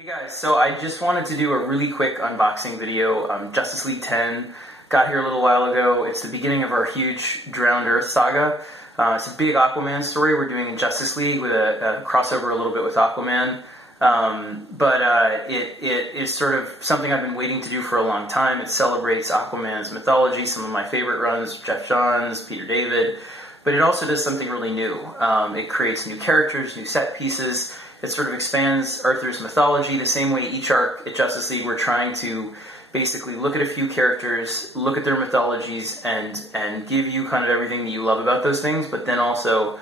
Hey guys, so I just wanted to do a really quick unboxing video. Justice League 10 got here a little while ago. It's the beginning of our huge Drowned Earth saga. It's a big Aquaman story we're doing in Justice League with a crossover a little bit with Aquaman. It is sort of something I've been waiting to do for a long time. It celebrates Aquaman's mythology, some of my favorite runs, Jeff Johns, Peter David, but it also does something really new. It creates new characters, new set pieces. It sort of expands Arthur's mythology the same way each arc at Justice League we're trying to basically look at a few characters, look at their mythologies, and give you kind of everything that you love about those things, but then also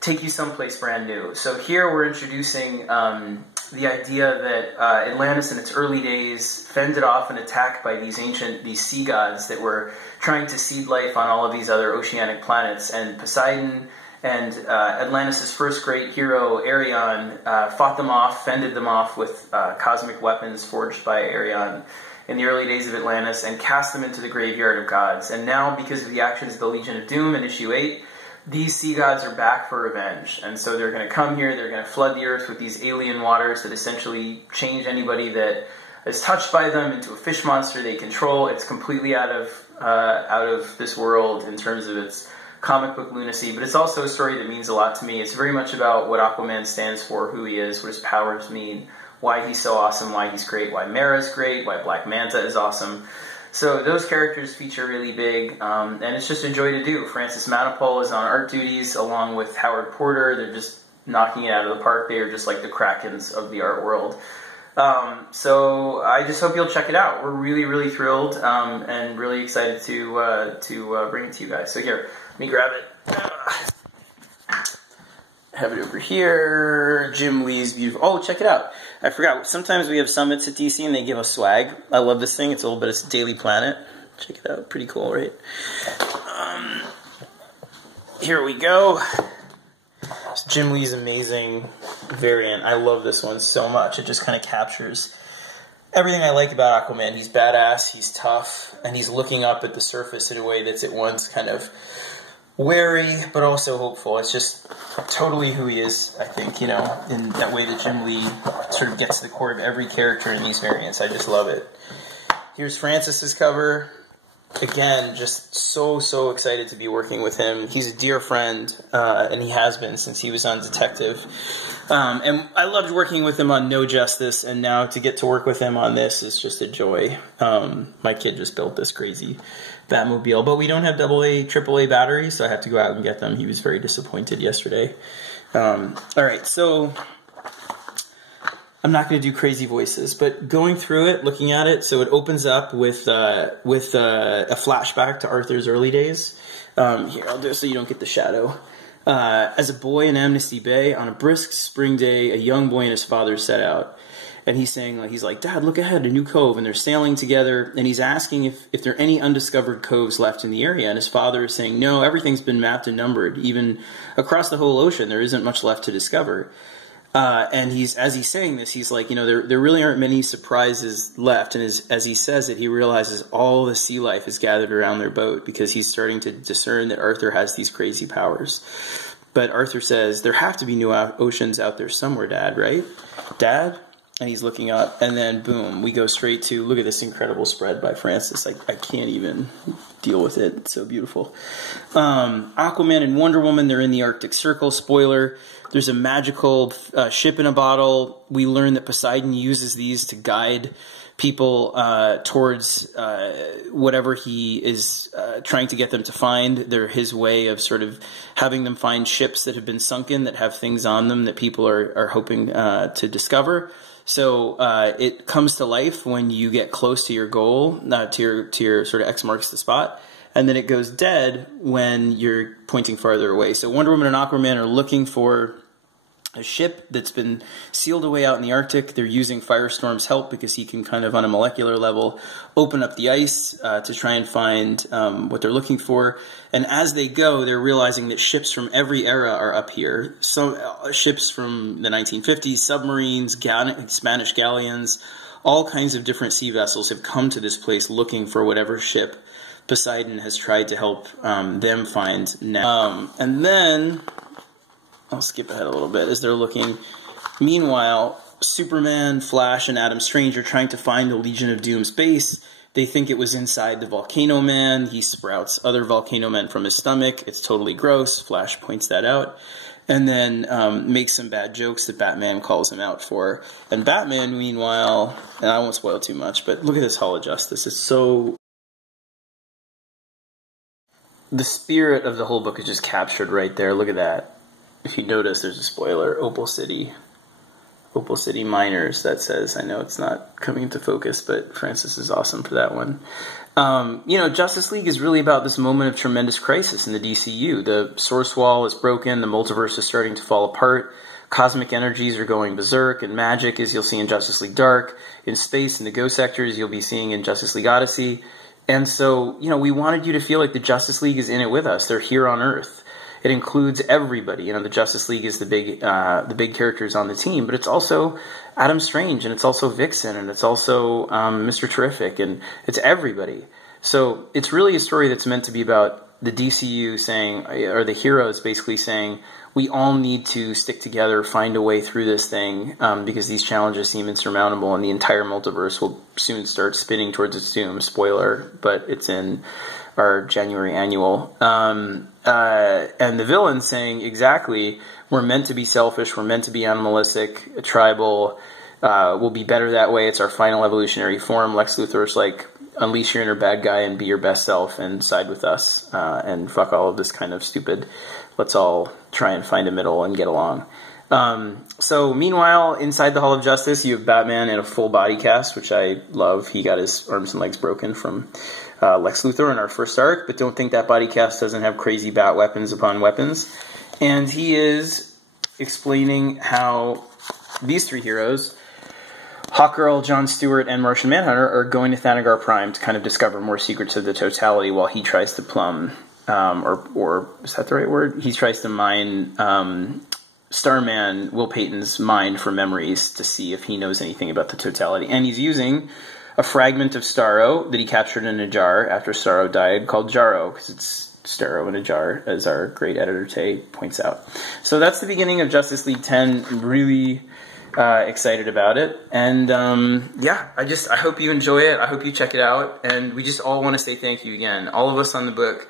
take you someplace brand new. So here we're introducing the idea that Atlantis in its early days fended off an attack by these sea gods that were trying to seed life on all of these other oceanic planets, and Poseidon and Atlantis' first great hero, Arion, fought them off, fended them off with cosmic weapons forged by Arion in the early days of Atlantis, and cast them into the graveyard of gods. And now, because of the actions of the Legion of Doom in issue 8, these sea gods are back for revenge. And so they're going to come here, they're going to flood the earth with these alien waters that essentially change anybody that is touched by them into a fish monster they control. It's completely out of this world in terms of its comic book lunacy, but it's also a story that means a lot to me. It's very much about what Aquaman stands for, who he is, what his powers mean, why he's so awesome, why he's great, why Mara's great, why Black Manta is awesome. So those characters feature really big, and it's just a joy to do. Francis Manapul is on art duties along with Howard Porter. They're just knocking it out of the park. They are just like the Krakens of the art world. So I just hope you'll check it out. We're really, really thrilled and really excited to bring it to you guys. So here, let me grab it. Have it over here. Jim Lee's beautiful. Oh, check it out. I forgot. Sometimes we have summits at DC and they give us swag. I love this thing. It's a little bit of Daily Planet. Check it out. Pretty cool, right? Here we go. It's Jim Lee's amazing variant. I love this one so much. It just kind of captures everything I like about Aquaman. He's badass, he's tough, and he's looking up at the surface in a way that's at once kind of wary, but also hopeful. It's just totally who he is, I think, you know, in that way that Jim Lee sort of gets to the core of every character in these variants. I just love it. Here's Francis's cover. Again, just so excited to be working with him. He's a dear friend, and he has been since he was on Detective. And I loved working with him on No Justice, and now to get to work with him on this is just a joy. My kid just built this crazy Batmobile, but we don't have AA, AAA batteries, so I have to go out and get them. He was very disappointed yesterday. All right, so I'm not going to do crazy voices, but going through it, looking at it, so it opens up with a flashback to Arthur's early days. Here, I'll do it so you don't get the shadow. As a boy in Amnesty Bay, on a brisk spring day, a young boy and his father set out. And he's saying, he's like, Dad, look ahead, a new cove. And they're sailing together, and he's asking if there are any undiscovered coves left in the area. And his father is saying, no, everything's been mapped and numbered. Even across the whole ocean, there isn't much left to discover. And as he's saying this, he's like, you know, there really aren't many surprises left. And as he says it, he realizes all the sea life is gathered around their boat because he's starting to discern that Arthur has these crazy powers. But Arthur says, there have to be new oceans out there somewhere, Dad, right? Dad? And he's looking up, and then boom, we go straight to, look at this incredible spread by Francis. I can't even deal with it. It's so beautiful. Aquaman and Wonder Woman, they're in the Arctic Circle. Spoiler, there's a magical ship in a bottle. We learn that Poseidon uses these to guide people towards whatever he is trying to get them to find. They're his way of sort of having them find ships that have been sunken, that have things on them that people are hoping to discover. So it comes to life when you get close to your goal, to your sort of X marks the spot, and then it goes dead when you're pointing farther away. So Wonder Woman and Aquaman are looking for a ship that's been sealed away out in the Arctic. They're using Firestorm's help because he can kind of, on a molecular level, open up the ice to try and find what they're looking for. And as they go, they're realizing that ships from every era are up here. So ships from the 1950s, submarines, Spanish galleons, all kinds of different sea vessels have come to this place looking for whatever ship Poseidon has tried to help them find now. And then I'll skip ahead a little bit as they're looking. Meanwhile, Superman, Flash, and Adam Strange are trying to find the Legion of Doom's base. They think it was inside the Volcano Man. He sprouts other Volcano Men from his stomach. It's totally gross. Flash points that out. And then makes some bad jokes that Batman calls him out for. And Batman, meanwhile, and I won't spoil too much, but look at this Hall of Justice. It's so... The spirit of the whole book is just captured right there. Look at that. If you notice, there's a spoiler. Opal City Miners, that says. I know it's not coming into focus, but Francis is awesome for that one. You know, Justice League is really about this moment of tremendous crisis in the DCU. The source wall is broken, the multiverse is starting to fall apart, cosmic energies are going berserk, and magic, as you'll see in Justice League Dark, in space, in the Ghost sectors, you'll be seeing in Justice League Odyssey. And so, you know, we wanted you to feel like the Justice League is in it with us. They're here on Earth. It includes everybody. You know, the Justice League is the big characters on the team, but it's also Adam Strange, and it's also Vixen, and it's also Mr. Terrific, and it's everybody. So it's really a story that's meant to be about the DCU saying, or the heroes basically saying, we all need to stick together, find a way through this thing, because these challenges seem insurmountable, and the entire multiverse will soon start spinning towards its doom. Spoiler, but it's in our January annual. And the villain saying, exactly, we're meant to be selfish, we're meant to be animalistic, tribal, we'll be better that way, it's our final evolutionary form. Lex Luthor's like, unleash your inner bad guy and be your best self and side with us, and fuck all of this kind of stupid, let's all try and find a middle and get along. So meanwhile, inside the Hall of Justice, you have Batman in a full body cast, which I love. He got his arms and legs broken from Lex Luthor in our first arc, but don't think that body cast doesn't have crazy bat weapons upon weapons. And he is explaining how these three heroes, Hawkgirl, Jon Stewart, and Martian Manhunter, are going to Thanagar Prime to kind of discover more secrets of the totality while he tries to plumb, or is that the right word? He tries to mine Starman, Will Payton's mind for memories to see if he knows anything about the totality. And he's using a fragment of Starro that he captured in a jar after Starro died, called Jarro, because it's Starro in a jar, as our great editor Tay points out. So that's the beginning of Justice League 10. I'm really excited about it. And yeah, I hope you enjoy it. I hope you check it out. And we just all want to say thank you again. All of us on the book,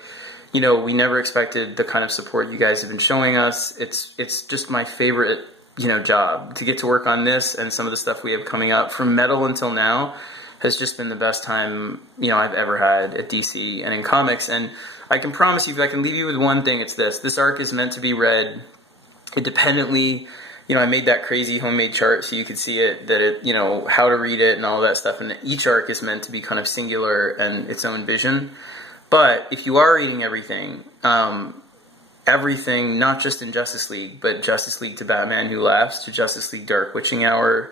you know, we never expected the kind of support you guys have been showing us. It's just my favorite, you know, job to get to work on this, and some of the stuff we have coming up from Metal until now has just been the best time, you know, I've ever had at DC and in comics. And I can promise you, if I can leave you with one thing, it's this. This arc is meant to be read independently. You know, I made that crazy homemade chart so you could see it, that it, you know, how to read it and all that stuff. And each arc is meant to be kind of singular and its own vision. But if you are reading everything, everything, not just in Justice League, but Justice League to Batman Who Laughs, to Justice League Dark Witching Hour,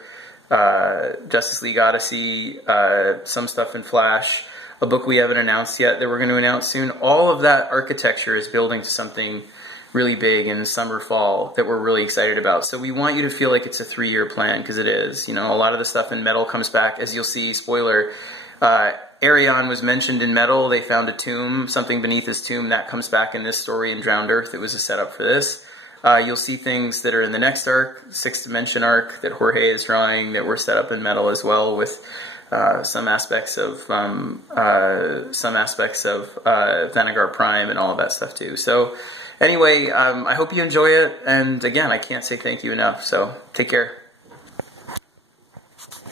Justice League Odyssey, some stuff in Flash, a book we haven't announced yet that we're going to announce soon. All of that architecture is building to something really big in summer, fall that we're really excited about. So we want you to feel like it's a 3-year plan, because it is. You know, a lot of the stuff in Metal comes back, as you'll see, spoiler, Arion was mentioned in Metal. They found a tomb, something beneath his tomb. That comes back in this story in Drowned Earth. It was a setup for this. You'll see things that are in the next arc, 6th Dimension arc, that Jorge is drawing, that were set up in Metal as well, with some aspects of Thanagar Prime and all of that stuff too. So anyway, I hope you enjoy it. And again, I can't say thank you enough. So take care.